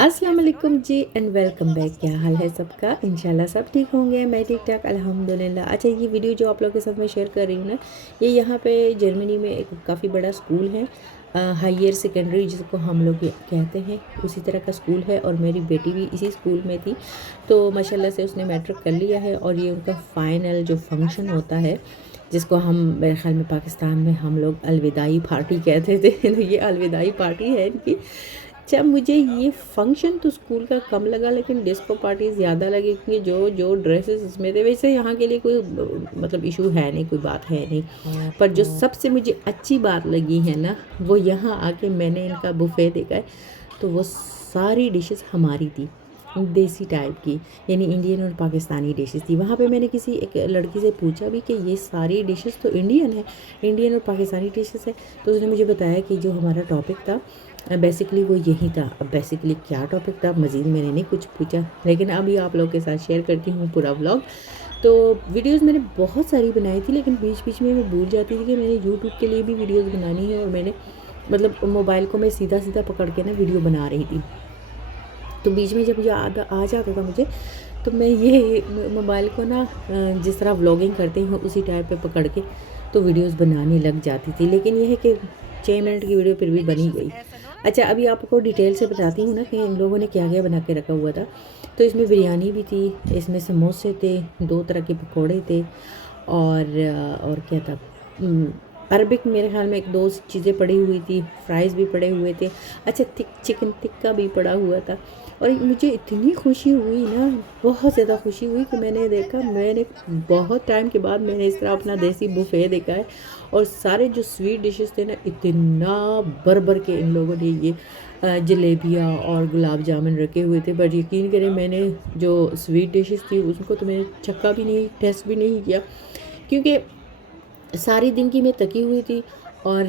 अस्सलाम वालेकुम जी and welcome back. क्या हाल है सबका? इंशाल्लाह सब ठीक होंगे। मैं ठीक ठाक अल्हम्दुलिल्लाह। अच्छा, ये वीडियो जो आप लोगों के साथ मैं शेयर कर रही हूँ ना, ये यहाँ पे जर्मनी में एक काफ़ी बड़ा स्कूल है, हायर सेकेंडरी जिसको हम लोग कहते हैं, उसी तरह का स्कूल है। और मेरी बेटी भी इसी स्कूल में थी, तो माशाल्लाह से उसने मैट्रिक कर लिया है। और ये उनका फ़ाइनल जो फंक्शन होता है, जिसको हम मेरे ख़्याल में पाकिस्तान में हम लोग अलविदाई पार्टी कहते थे तो ये अलविदाई पार्टी है इनकी। अच्छा, मुझे ये फंक्शन तो स्कूल का कम लगा, लेकिन डिस्को पार्टी ज़्यादा लगी, क्योंकि जो जो ड्रेसेस इसमें थे, वैसे यहाँ के लिए कोई मतलब इशू है नहीं, कोई बात है नहीं। पर जो सबसे मुझे अच्छी बात लगी है ना, वो यहाँ आके मैंने इनका बुफे देखा है, तो वो सारी डिशेस हमारी थी, देसी टाइप की, यानी इंडियन और पाकिस्तानी डिशेस थी। वहाँ पे मैंने किसी एक लड़की से पूछा भी कि ये सारी डिशेस तो इंडियन है, इंडियन और पाकिस्तानी डिशेस है। तो उसने मुझे बताया कि जो हमारा टॉपिक था बेसिकली वो यही था। अब बेसिकली क्या टॉपिक था मज़ीद मैंने नहीं कुछ पूछा, लेकिन अभी आप लोगों के साथ शेयर करती हूँ पूरा व्लॉग। तो वीडियोस मैंने बहुत सारी बनाई थी, लेकिन बीच बीच में मैं भूल जाती थी कि मैंने यूट्यूब के लिए भी वीडियोस बनानी है, और मैंने मतलब मोबाइल को मैं सीधा सीधा पकड़ के ना वीडियो बना रही थी। तो बीच में जब याद आ जाता था मुझे, तो मैं ये मोबाइल को ना जिस तरह व्लॉगिंग करते हैं उसी टाइप पे पकड़ के तो वीडियोस बनाने लग जाती थी। लेकिन यह है कि 6 मिनट की वीडियो फिर भी बनी गई। अच्छा, अभी आपको डिटेल से बताती हूँ ना कि इन लोगों ने क्या क्या बना के रखा हुआ था। तो इसमें बिरयानी भी थी, इसमें समोसे थे, 2 तरह के पकौड़े थे, और क्या था, अरबिक मेरे ख्याल में 1-2 चीज़ें पड़ी हुई थी, फ्राइज़ भी पड़े हुए थे। अच्छा, चिकन टिक्का भी पड़ा हुआ था। और मुझे इतनी खुशी हुई ना, बहुत ज़्यादा खुशी हुई कि मैंने देखा, मैंने बहुत टाइम के बाद मैंने इस तरह अपना देसी बुफे देखा है। और सारे जो स्वीट डिशेस थे ना, इतना भर भर के इन लोगों ने ये जलेबियाँ और गुलाब जामुन रखे हुए थे। बट यकीन करें, मैंने जो स्वीट डिशेस थी उसको तो मैंने चखा भी नहीं, टेस्ट भी नहीं किया, क्योंकि सारी दिन की मैं थकी हुई थी। और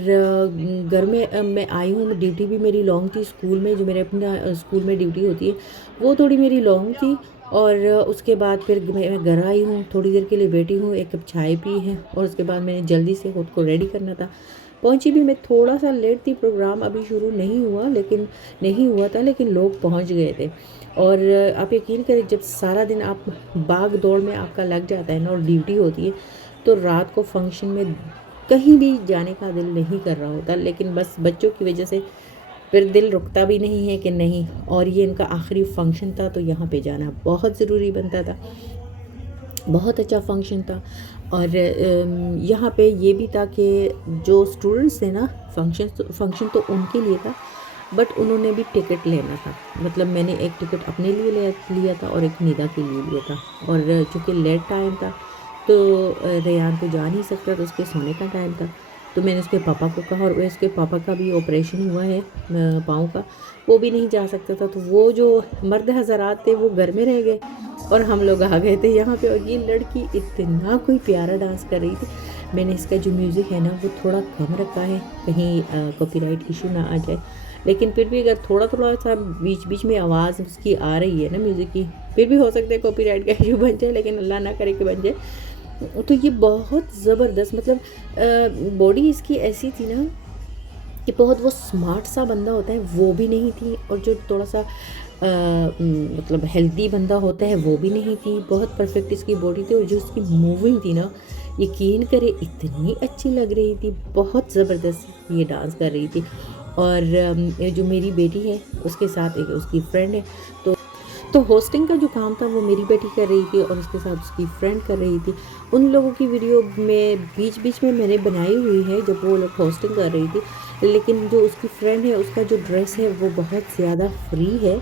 घर में मैं आई हूँ, ड्यूटी भी मेरी लॉन्ग थी स्कूल में, जो मेरे अपना स्कूल में ड्यूटी होती है वो थोड़ी मेरी लॉन्ग थी। और उसके बाद फिर मैं घर आई हूँ, थोड़ी देर के लिए बैठी हूँ, एक कप चाय पी है, और उसके बाद मैंने जल्दी से खुद को रेडी करना था। पहुँची भी मैं थोड़ा सा लेट थी, प्रोग्राम अभी शुरू नहीं हुआ था, लेकिन लोग पहुँच गए थे। और आप यकीन करें, जब सारा दिन आप भाग दौड़ में आपका लग जाता है ना, और ड्यूटी होती है, तो रात को फंक्शन में कहीं भी जाने का दिल नहीं कर रहा होता, लेकिन बस बच्चों की वजह से फिर दिल रुकता भी नहीं है कि नहीं। और ये इनका आखिरी फंक्शन था, तो यहाँ पे जाना बहुत ज़रूरी बनता था। बहुत अच्छा फंक्शन था। और यहाँ पे ये भी था कि जो स्टूडेंट्स थे ना, फंक्शन तो उनके लिए था, बट उन्होंने भी टिकट लेना था। मतलब मैंने एक टिकट अपने लिए लिया था और एक निदा के लिए लिया था। और चूँकि लेट टाइम था, तो रेयान तो जा नहीं सकता, तो उसके सोने का टाइम था। तो मैंने उसके पापा को कहा, और उसके पापा का भी ऑपरेशन हुआ है पाँव का, वो भी नहीं जा सकता था। तो वो जो मर्द हज़रात थे वो घर में रह गए, और हम लोग आ गए थे यहाँ पे। और ये लड़की इतना कोई प्यारा डांस कर रही थी। मैंने इसका जो म्यूज़िक है ना, वो थोड़ा कम रखा है, कहीं कॉपीराइट इशू ना आ जाए। लेकिन फिर भी अगर थोड़ा थोड़ा सा बीच बीच में आवाज़ उसकी आ रही है ना म्यूज़िक की, फिर भी हो सकता है कॉपीराइट का इशू बन जाए, लेकिन अल्लाह ना करे कि बन जाए। तो ये बहुत ज़बरदस्त, मतलब बॉडी इसकी ऐसी थी ना कि बहुत वो स्मार्ट सा बंदा होता है वो भी नहीं थी, और जो थोड़ा सा मतलब हेल्दी बंदा होता है वो भी नहीं थी। बहुत परफेक्ट इसकी बॉडी थी, और जो इसकी मूविंग थी ना, यकीन करे इतनी अच्छी लग रही थी, बहुत ज़बरदस्त ये डांस कर रही थी। और ये जो मेरी बेटी है, उसके साथ एक उसकी फ्रेंड है, तो होस्टिंग का जो काम था वो मेरी बेटी कर रही थी, और उसके साथ उसकी फ्रेंड कर रही थी। उन लोगों की वीडियो में बीच बीच में मैंने बनाई हुई है जब वो लोग होस्टिंग कर रही थी। लेकिन जो उसकी फ्रेंड है, उसका जो ड्रेस है वो बहुत ज़्यादा फ्री है,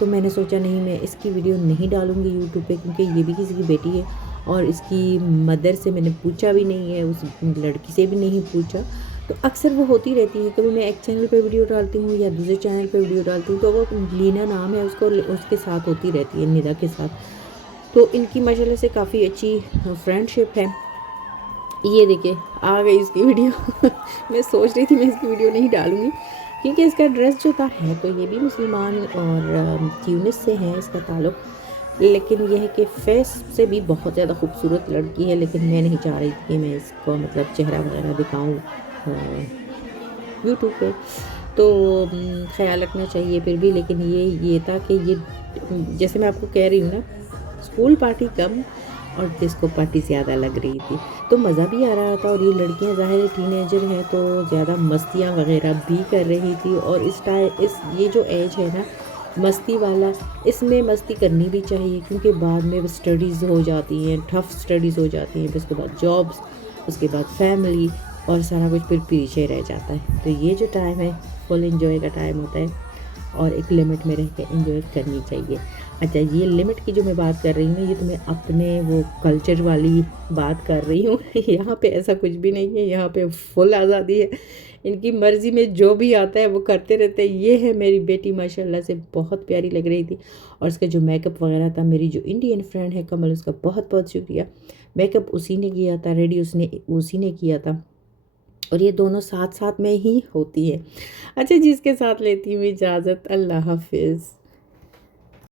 तो मैंने सोचा नहीं, मैं इसकी वीडियो नहीं डालूँगी यूट्यूब पे, क्योंकि ये भी किसी की बेटी है। और इसकी मदर से मैंने पूछा भी नहीं है, उस लड़की से भी नहीं पूछा। तो अक्सर वो होती रहती है, कभी मैं एक चैनल पे वीडियो डालती हूँ या दूसरे चैनल पे वीडियो डालती हूँ, तो वो लीना नाम है उसको, उसके साथ होती रहती है, निदा के साथ। तो इनकी माशाल्लाह से काफ़ी अच्छी फ्रेंडशिप है। ये देखिए आ गई इसकी वीडियो मैं सोच रही थी मैं इसकी वीडियो नहीं डालूँगी, क्योंकि इसका ड्रेस जो था है, तो ये भी मुसलमान और ट्यूनिस से है इसका ताल्लुक़। लेकिन यह है कि फेस से भी बहुत ज़्यादा खूबसूरत लड़की है, लेकिन मैं नहीं चाह रही थी कि मैं इसको मतलब चेहरा वगैरह दिखाऊँ यूट्यूब पे। तो ख़्याल रखना चाहिए फिर भी। लेकिन ये था कि ये जैसे मैं आपको कह रही हूँ ना, स्कूल पार्टी कम और डिस्को पार्टी ज़्यादा लग रही थी। तो मज़ा भी आ रहा था और ये लड़कियां ज़ाहिर है टीनेजर हैं तो ज़्यादा मस्तियाँ वगैरह भी कर रही थी। और इस ये जो एज है ना मस्ती वाला, इसमें मस्ती करनी भी चाहिए क्योंकि बाद में स्टडीज़ हो जाती हैं, टफ स्टडीज़ हो जाती हैं, फिर उसके बाद जॉब्स, उसके बाद फैमिली और सारा कुछ फिर पीछे रह जाता है। तो ये जो टाइम है फुल एंजॉय का टाइम होता है और एक लिमिट में रह के एंजॉय करनी चाहिए। अच्छा, ये लिमिट की जो मैं बात कर रही हूँ, ये तो मैं अपने वो कल्चर वाली बात कर रही हूँ। यहाँ पे ऐसा कुछ भी नहीं है, यहाँ पे फुल आज़ादी है, इनकी मर्ज़ी में जो भी आता है वो करते रहते हैं। ये है मेरी बेटी, माशाल्लाह से बहुत प्यारी लग रही थी। और उसका जो मेकअप वगैरह था, मेरी जो इंडियन फ्रेंड है कमल, उसका बहुत बहुत शुक्रिया। मेकअप उसी ने किया था, रेडी उसी ने किया था। और ये दोनों साथ साथ में ही होती है। अच्छा जी, इसके साथ लेती हूँ इजाज़त। अल्लाह हाफिज़।